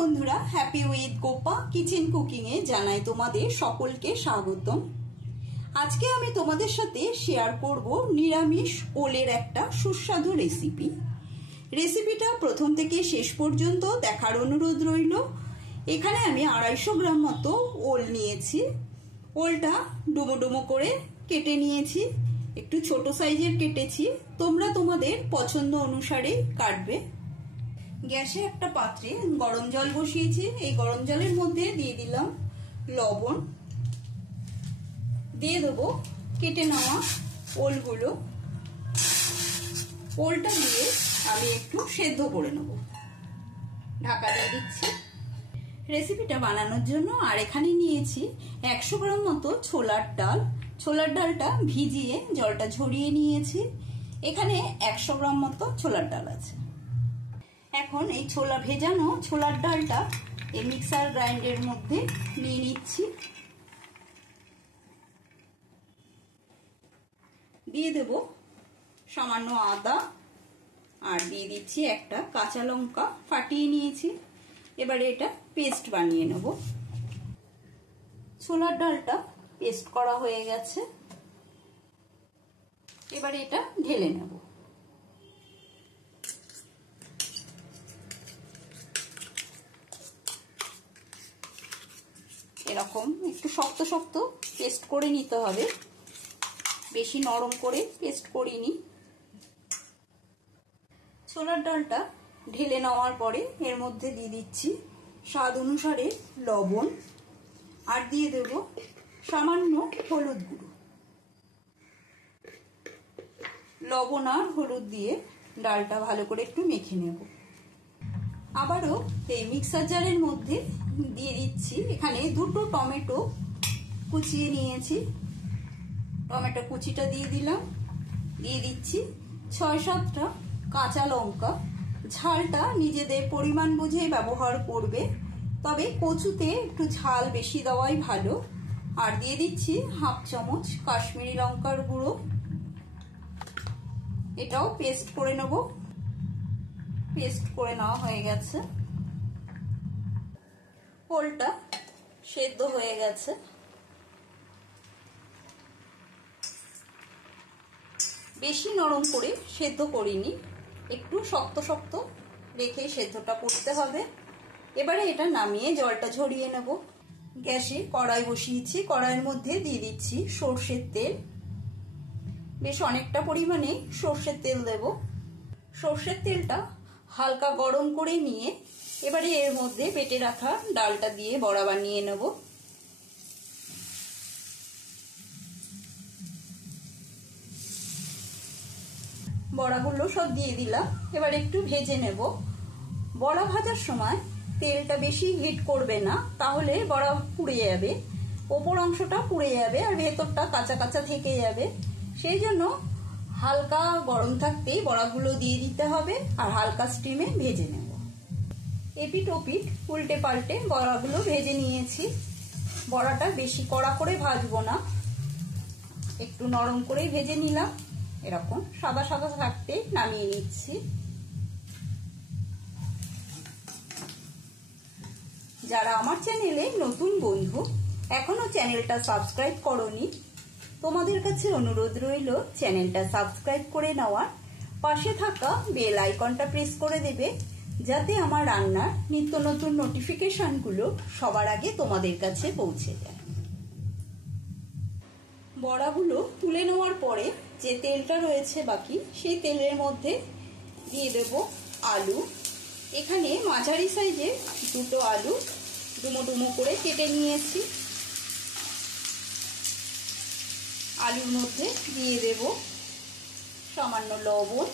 বন্ধুরা, happy with Gopa kitchen cooking এ জানাই তোমাদের সকলকে স্বাগতম। আজকে আমি তোমাদের সাথে শেয়ার করব নিরামিষ ওলের একটা সুস্বাদু রেসিপি। রেসিপিটা প্রথম থেকে শেষ পর্যন্ত দেখার অনুরোধ রইল। এখানে আমি 250 গ্রাম মতো ওল নিয়েছি। ওলটা ডুমো ডুমো করে কেটে নিয়েছি, একটু ছোট সাইজের কেটেছি, তোমরা তোমাদের পছন্দ অনুসারে কাটবে। গ্যাসে একটা পাত্রে গরম জল বসিয়েছি। এই গরম জলের মধ্যে দিয়ে দিলাম লবণ, দিয়ে দেবো কেটে নেওয়া ওলগুলো। ওলটা দিয়ে আমি একটু সেদ্ধ করে নেব। ঢাকা দিয়ে দিচ্ছি। রেসিপিটা বানানোর জন্য আর এখানে নিয়েছি 100 গ্রাম মতো ছোলার ডাল। ছোলার ডালটা ভিজিয়ে জলটা ঝরিয়ে নিয়েছি। এখানে 100 গ্রাম মতো ছোলার ডাল আছে। এখন এই ভেজানো ছোলার ডালটা এই মিক্সার গ্রাইন্ডারের মধ্যে নিয়ে নিচ্ছি। দিয়ে দেব সামান্য আদা, আর দিয়ে দিচ্ছি একটা কাঁচা লঙ্কা ফাটিয়ে নিয়েছি। এবারে এটা পেস্ট বানিয়ে নেব। ছোলার ডালটা পেস্ট করা হয়ে গেছে। এবারে এটা ঢেলে নেব। এরকম একটু শক্ত শক্ত পেস্ট করে নিতে হবে, বেশি নরম করে পেস্ট করিনি। ছোলার ডালটা ঢেলে নেওয়ার পরে এর মধ্যে দিয়ে দিচ্ছি স্বাদ অনুসারে লবণ, আর দিয়ে দেব সামান্য হলুদ গুঁড়ো। লবণ আর হলুদ দিয়ে ডালটা ভালো করে একটু মেখে নেব। আবারও এই মিক্সার জারের মধ্যে দিয়ে দিচ্ছি, এখানে 2টো টমেটো কুচিয়ে নিয়েছি। টমেটো কুচিটা দিয়ে দিলাম। দিয়ে দিচ্ছি 6-7টা কাঁচা লঙ্কা। ঝালটা নিজেদের পরিমাণ বুঝে ব্যবহার করবে, তবে কচুতে একটু ঝাল বেশি দেওয়াই ভালো। আর দিয়ে দিচ্ছি 1/2 চামচ কাশ্মীরি লঙ্কার গুঁড়ো। এটাও পেস্ট করে নেব। পেস্ট করে নেওয়া হয়ে গেছে। ওলটা সেদ্ধ হয়ে গেছে। বেশি নরম করে সেদ্ধ করিনি, একটু শক্ত শক্ত রেখে সেদ্ধটা করতে হবে। এবারে এটা নামিয়ে জলটা ঝরিয়ে নেব। গ্যাসে কড়াই বসিয়েছি। কড়াইয়ের মধ্যে দিয়ে দিচ্ছি সর্ষের তেল। বেশ অনেকটা পরিমাণে সর্ষের তেল দেব। সর্ষের তেলটা হালকা গরম করে নিয়ে এবারে এর মধ্যে বেটে রাখা ডালটা দিয়ে বড়া বানিয়ে নেব। বড়াগুলো সব দিয়ে দিলাম। এবার একটু ভেজে নেব। বড়া ভাজার সময় তেলটা বেশি হিট করবে না, তাহলে বড়া পুড়ে যাবে, ওপর অংশটা পুড়ে যাবে আর ভেতরটা কাঁচা কাঁচা থেকে যাবে। সেই জন্য হালকা গরম থাকতেই বড়াগুলো দিয়ে দিতে হবে আর হালকা স্টিমে ভেজে নেব। এপিট ওপিট উল্টে পাল্টে বড়াগুলো ভেজে নিয়েছি। বড়াটা বেশি কড়া করে ভাজবো না, একটু নরম করে ভেজে নিলাম। এরকম সাদা সাদা থাকতে নামিয়ে নিচ্ছি। যারা আমার চ্যানেলে নতুন বন্ধু, এখনো চ্যানেলটা সাবস্ক্রাইব করোনি, তোমাদের কাছে অনুরোধ রইল চ্যানেলটা সাবস্ক্রাইব করে নেওয়ার। পাশে থাকা বেল আইকনটা প্রেস করে দেবে, যাতে আমার রান্নার নিত্য নতুন নোটিফিকেশনগুলো সবার আগে তোমাদের কাছে পৌঁছে যায়। বড়াগুলো তুলে নেওয়ার পরে যে তেলটা রয়েছে বাকি, সেই তেলের মধ্যে দিয়ে দেব আলু। এখানে মাঝারি সাইজের 2টো আলু ডুমো ডুমো করে কেটে নিয়েছি। আলুর মধ্যে দিয়ে দেব সামান্য লবণ,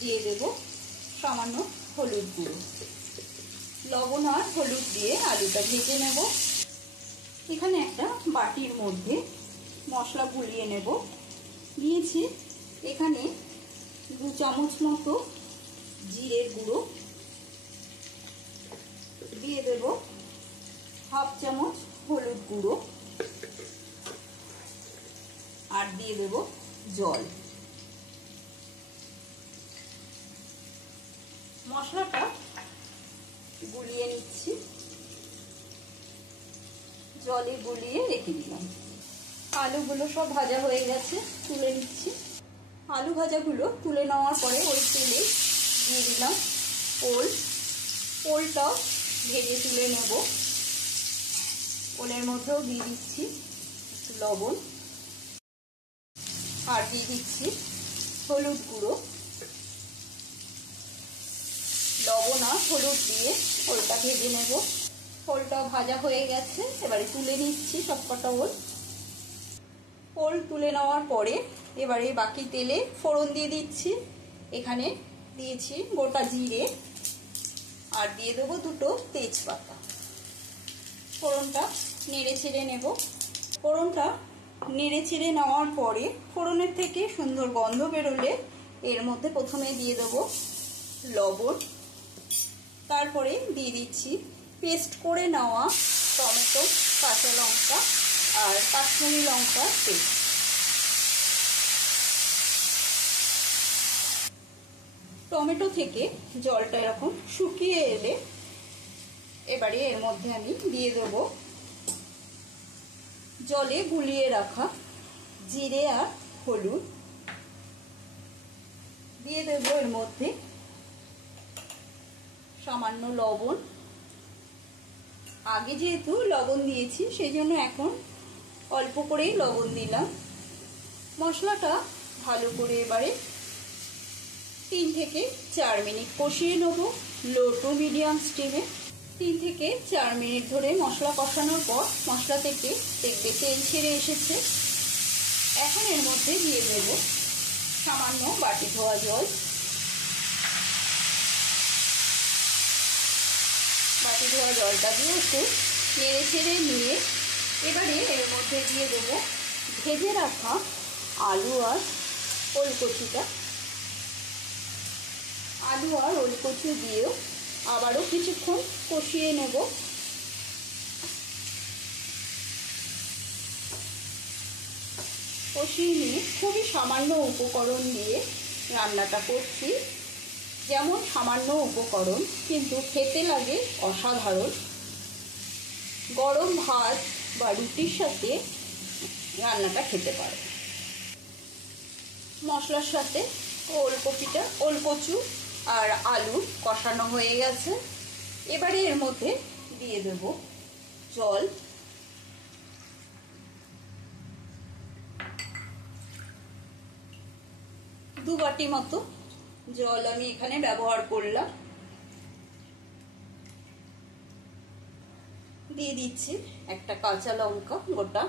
দিয়ে দেব সামান্য হলুদ গুঁড়ো। লবণ আর হলুদ দিয়ে আলুটা ভেজে নেব। এখানে একটা বাটির মধ্যে মশলা গুলিয়ে নেব। নিয়েছি এখানে 2 চামচ মতো জিরের গুঁড়ো, দিয়ে দেব 1/2 চামচ হলুদ গুঁড়ো, আর দিয়ে দেব জল। মশলাটা জলে গুলিয়ে রেখে দিলাম। আলুগুলো সব ভাজা হয়ে গেছে, তুলে নিচ্ছি। আলু ভাজাগুলো তুলে নেওয়ার পরে ওই তেলে দিয়ে দিলাম ওলটাও ভেজে তুলে নেব। ওলের মধ্যেও দিয়ে দিচ্ছি একটু লবণ, আর দিয়ে দিচ্ছি হলুদ গুঁড়ো। লবণ আর হলুদ দিয়ে ওলটা ভেজে নেব। ওলটা ভাজা হয়ে গেছে, এবারে তুলে নিচ্ছি সবকটা ওল তুলে নেওয়ার পরে এবারে বাকি তেলে ফোড়ন দিয়ে দিচ্ছি। এখানে দিয়েছি গোটা জিরে, আর দিয়ে দেবো 2টো তেজপাতা। ফোড়নটা নেড়ে ছেড়ে নেব। ফোড়নটা নেড়ে ছেড়ে নেওয়ার পরে ফোড়নের থেকে সুন্দর গন্ধ বেরোলে এর মধ্যে প্রথমে দিয়ে দেবো লবণ, তারপরে দিয়ে দিচ্ছি পেস্ট করে নেওয়া টমেটো, কাঁচা লঙ্কা আর কাশ্মীরি লঙ্কার পেস্ট। টমেটো থেকে জলটা এরকম শুকিয়ে এলে এবারে এর মধ্যে আমি দিয়ে দেব জলে গুলিয়ে রাখা জিরে আর হলুদ। দিয়ে দেব এর মধ্যে সামান্য লবণ। আগে যেহেতু লবণ দিয়েছি সেই জন্য এখন অল্প করেই লবণ দিলাম। মশলাটা ভালো করে এবারে 3 থেকে 4 মিনিট কষিয়ে নেব লো টু মিডিয়াম স্টিমে। 3 থেকে 4 মিনিট ধরে মশলা কষানোর পর মশলা থেকে দেখবে তেল ছেড়ে এসেছে। এখন এর মধ্যে দিয়ে দেব সামান্য বাটি ধোয়া জল। বাটি ধোয়া জলটা দিয়ে একটু নেড়ে ছেড়ে নিয়ে এবারে এর মধ্যে দিয়ে দেব ভেজে রাখা আলু আর ওলকচিটা। আলু আর ওলকচি দিয়েও আবারও কিছুক্ষণ কষিয়ে নেব। কষিয়ে নিয়ে খুবই সামান্য উপকরণ দিয়ে রান্নাটা করছি। যেমন সামান্য উপকরণ কিন্তু খেতে লাগে অসাধারণ। গরম ভাত বা রুটির সাথে রান্নাটা খেতে পারে। মশলার সাথে ওলকচু আর আলু কষানো হয়ে গেছে। এবারে এর মধ্যে দিয়ে দেব জল। দু বাটি মতো জল আমি এখানে ব্যবহার করলাম। দিয়ে দিচ্ছি একটা কাঁচা লঙ্কা গোটা।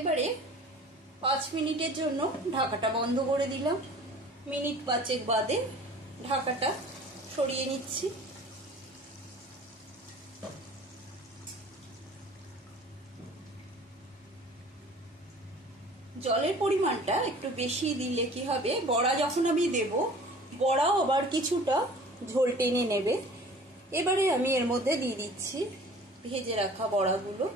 এবারে 5 মিনিটের জন্য ঢাকাটা বন্ধ করে দিলাম। মিনিট 5 বাদে ঢাকাটা সরিয়ে নিচ্ছি। জলের পরিমাণটা একটু বেশি দিলে কি হবে, বড়া যখন আমি দেব বড়াও আবার কিছুটা ঝোল টেনে নেবে। এবারে আমি এর মধ্যে দিয়ে দিচ্ছি ভেজে রাখা বড়াগুলো।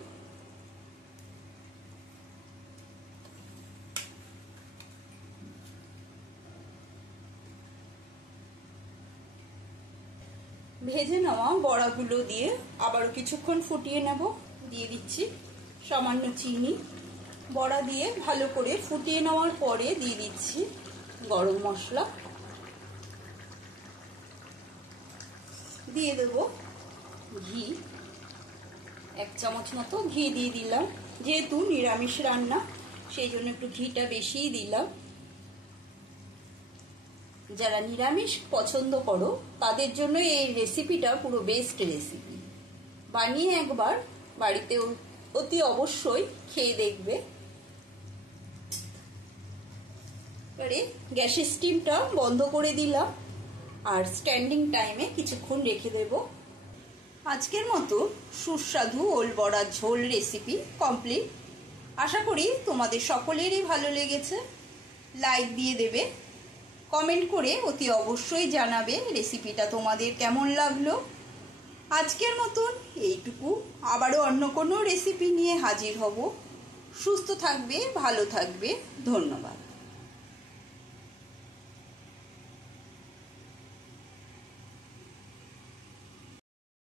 ভেজে নেওয়া বড়াগুলো দিয়ে আবারও কিছুক্ষণ ফুটিয়ে নেব। দিয়ে দিচ্ছি সামান্য চিনি। বড়া দিয়ে ভালো করে ফুটিয়ে নেওয়ার পরে দিয়ে দিচ্ছি গরম মশলা। দিয়ে দেব ঘি, 1 চামচ মতো ঘি দিয়ে দিলাম। যেহেতু নিরামিষ রান্না সেই জন্য একটু ঘিটা বেশিই দিলাম। যারা নিরামিষ পছন্দ করো তাদের জন্য এই রেসিপিটা পুরো বেস্ট রেসিপি। বানিয়ে একবার বাড়িতে অতি অবশ্যই খেয়ে দেখবে। এবারে গ্যাসের স্টিমটা বন্ধ করে দিলাম আর স্ট্যান্ডিং টাইমে কিছুক্ষণ রেখে দেব। আজকের মতো সুস্বাদু ওল বড়ার ঝোল রেসিপি কমপ্লিট। আশা করি তোমাদের সকলেরই ভালো লেগেছে। লাইক দিয়ে দেবে, কমেন্ট করে অতি অবশ্যই জানাবে রেসিপিটা তোমাদের কেমন লাগলো। আজকের মতন এইটুকু, আবারও অন্য কোনো রেসিপি নিয়ে হাজির হব। সুস্থ থাকবে, ভালো থাকবে, ধন্যবাদ।